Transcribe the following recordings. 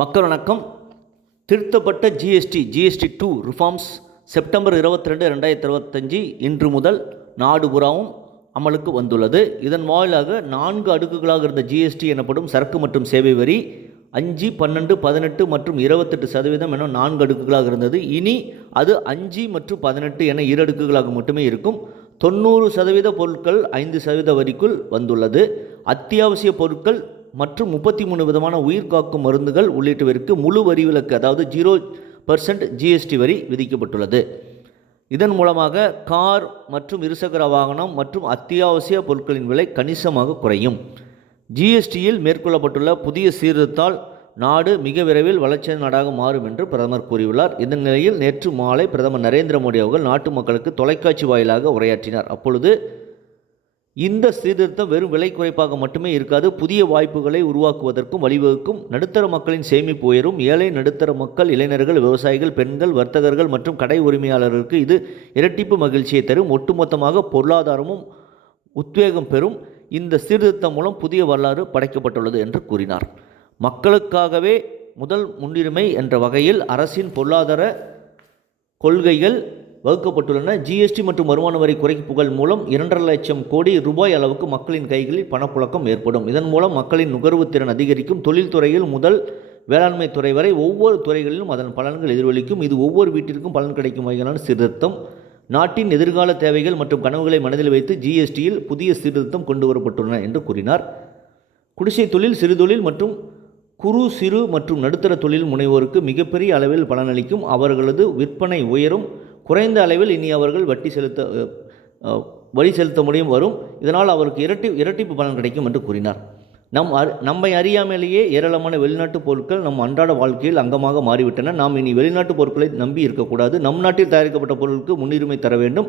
மக்கள் வணக்கம் திருத்தப்பட்ட GST GST two reforms September இருபத்தி ரெண்டு ரெண்டாயிரத்தி இருபத்தஞ்சி இன்று முதல் நாடு புறாவும் அமலுக்கு வந்துள்ளது. இதன் வாயிலாக நான்கு அடுக்குகளாக இருந்த ஜிஎஸ்டி எனப்படும் சரக்கு மற்றும் சேவை வரி அஞ்சு பன்னெண்டு பதினெட்டு மற்றும் இருபத்தெட்டு சதவீதம் என நான்கு அடுக்குகளாக இருந்தது. இனி அது அஞ்சு மற்றும் பதினெட்டு என இரு அடுக்குகளாக மட்டுமே இருக்கும். தொண்ணூறு சதவீத பொருட்கள் ஐந்து சதவீத வரிக்குள் வந்துள்ளது. அத்தியாவசிய பொருட்கள் மற்றும் முப்பத்தி மூணு விதமான உயிர் காக்கும் மருந்துகள் உள்ளிட்டவருக்கு முழு வரி விலக்கு அதாவது ஜீரோ பர்சன்ட் ஜிஎஸ்டி வரி விதிக்கப்பட்டுள்ளது. இதன் மூலமாக கார் மற்றும் இருசக்கர வாகனம் மற்றும் அத்தியாவசிய பொருட்களின் விலை கணிசமாக குறையும். ஜிஎஸ்டியில் மேற்கொள்ளப்பட்டுள்ள புதிய சீர்திருத்தால் நாடு மிக விரைவில் வளர்ச்சி நாடாக மாறும் என்று பிரதமர் கூறியுள்ளார். இந்த நிலையில் நேற்று மாலை பிரதமர் நரேந்திர மோடி அவர்கள் நாட்டு மக்களுக்கு தொலைக்காட்சி வாயிலாக உரையாற்றினார். அப்பொழுது இந்த சீர்திருத்தம் வெறும் விலை குறைப்பாக மட்டுமே இருக்காது புதிய வாய்ப்புகளை உருவாக்குவதற்கும் வழிவகுக்கும். நடுத்தர மக்களின் சேமிப்பு உயரும். ஏழை நடுத்தர மக்கள் இளைஞர்கள் விவசாயிகள் பெண்கள் வர்த்தகர்கள் மற்றும் கடை உரிமையாளர்களுக்கு இது இரட்டிப்பு மகிழ்ச்சியை தரும். ஒட்டுமொத்தமாக பொருளாதாரமும் உத்வேகம் பெறும். இந்த சீர்திருத்தம் மூலம் புதிய வரலாறு படைக்கப்பட்டுள்ளது என்று கூறினார். மக்களுக்காகவே முதல் முன்னுரிமை என்ற வகையில் அரசின் பொருளாதார கொள்கைகள் வகுக்கப்பட்டுள்ளன. ஜிஎஸ்டி மற்றும் வருமான வரி குறைப்புகள் மூலம் இரண்டரை லட்சம் கோடி ரூபாய் அளவுக்கு மக்களின் கைகளில் பணப்புழக்கம் ஏற்படும். இதன் மூலம் மக்களின் நுகர்வு திறன் அதிகரிக்கும். தொழில்துறையில் முதல் வேளாண்மை துறை வரை ஒவ்வொரு துறைகளிலும் அதன் பலன்கள் எதிரொலிக்கும். இது ஒவ்வொரு வீட்டிற்கும் பலன் கிடைக்கும் வகையிலான சீர்திருத்தம். நாட்டின் எதிர்கால தேவைகள் மற்றும் கனவுகளை மனதில் வைத்து ஜிஎஸ்டியில் புதிய சீர்திருத்தம் கொண்டு வரப்பட்டுள்ளன என்று கூறினார். குடிசை தொழில் சிறுதொழில் மற்றும் குறு சிறு மற்றும் நடுத்தர தொழில் முனைவோருக்கு மிகப்பெரிய அளவில் பலனளிக்கும். அவர்களது விற்பனை உயரும். குறைந்த அளவில் இனி அவர்கள் வட்டி செலுத்த வரி செலுத்த முடியும் வரும். இதனால் அவருக்கு இரட்டி இரட்டிப்பு பலன் கிடைக்கும் என்று கூறினார். நம் அறி நம்மை அறியாமலேயே ஏராளமான வெளிநாட்டு பொருட்கள் நம் அன்றாட வாழ்க்கையில் அங்கமாக மாறிவிட்டன. நாம் இனி வெளிநாட்டு பொருட்களை நம்பி இருக்கக்கூடாது. நம் நாட்டில் தயாரிக்கப்பட்ட பொருட்களுக்கு முன்னுரிமை தர வேண்டும்.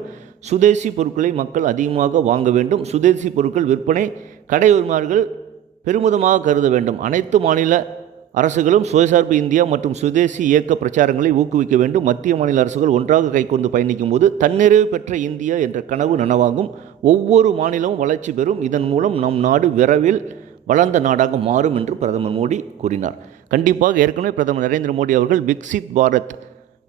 சுதேசி பொருட்களை மக்கள் அதிகமாக வாங்க வேண்டும். சுதேசி பொருட்கள் விற்பனை கடை உரிமையாளர்கள் பெருமிதமாக கருத வேண்டும். அனைத்து மாநில அரசுகளும் சுயசார்பு இந்தியா மற்றும் சுதேசி இயக்க பிரச்சாரங்களை ஊக்குவிக்க வேண்டும். மத்திய மாநில அரசுகள் ஒன்றாக கைக்கொண்டு பயணிக்கும் போது தன்னிறைவு பெற்ற இந்தியா என்ற கனவு நனவாகும். ஒவ்வொரு மாநிலமும் வளர்ச்சி பெறும். இதன் மூலம் நம் நாடு விரைவில் வளர்ந்த நாடாக மாறும் என்று பிரதமர் மோடி கூறினார். கண்டிப்பாக ஏற்கனவே பிரதமர் நரேந்திர மோடி அவர்கள் விக்சித் பாரத்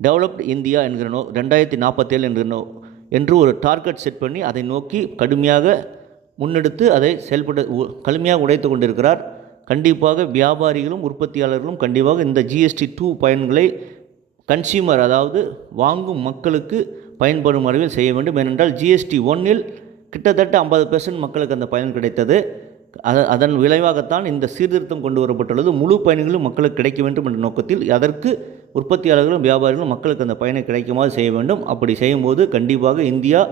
டெவலப்டு இந்தியா என்கிற நோ ரெண்டாயிரத்தி நாற்பத்தேழு என்கிற நோ என்று ஒரு டார்கெட் செட் பண்ணி அதை நோக்கி கடுமையாக முன்னெடுத்து அதை செயல்பட உ- கடுமையாக உடைத்து கொண்டிருக்கிறார். கண்டிப்பாக வியாபாரிகளும் உற்பத்தியாளர்களும் கண்டிப்பாக இந்த ஜிஎஸ்டி டூ பயன்களை கன்சியூமர் அதாவது வாங்கும் மக்களுக்கு பயன்படும் அளவில் செய்ய வேண்டும். ஏனென்றால் ஜிஎஸ்டி ஒன்னில் கிட்டத்தட்ட ஐம்பது பெர்சன்ட் மக்களுக்கு அந்த பயன் கிடைத்தது. அதன் விளைவாகத்தான் இந்த சீர்திருத்தம் கொண்டு வரப்பட்டுள்ளது. முழு பயன்களும் மக்களுக்கு கிடைக்க வேண்டும் என்ற நோக்கத்தில் அதற்கு உற்பத்தியாளர்களும் வியாபாரிகளும் மக்களுக்கு அந்த பயனை கிடைக்குமாறு செய்ய வேண்டும். அப்படி செய்யும்போது கண்டிப்பாக இந்தியா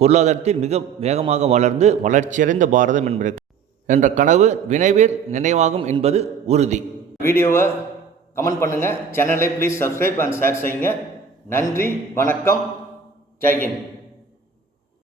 பொருளாதாரத்தில் மிக வேகமாக வளர்ந்து வளர்ச்சியடைந்த பாரதம் என்பது என்ற கனவு விரைவில் நினைவாகும் என்பது உறுதி. வீடியோவை கமெண்ட் பண்ணுங்கள் சேனலை ப்ளீஸ் சப்ஸ்கிரைப் அண்ட் ஷேர் செய்யுங்க. நன்றி வணக்கம். ஜெய்ஹிந்த்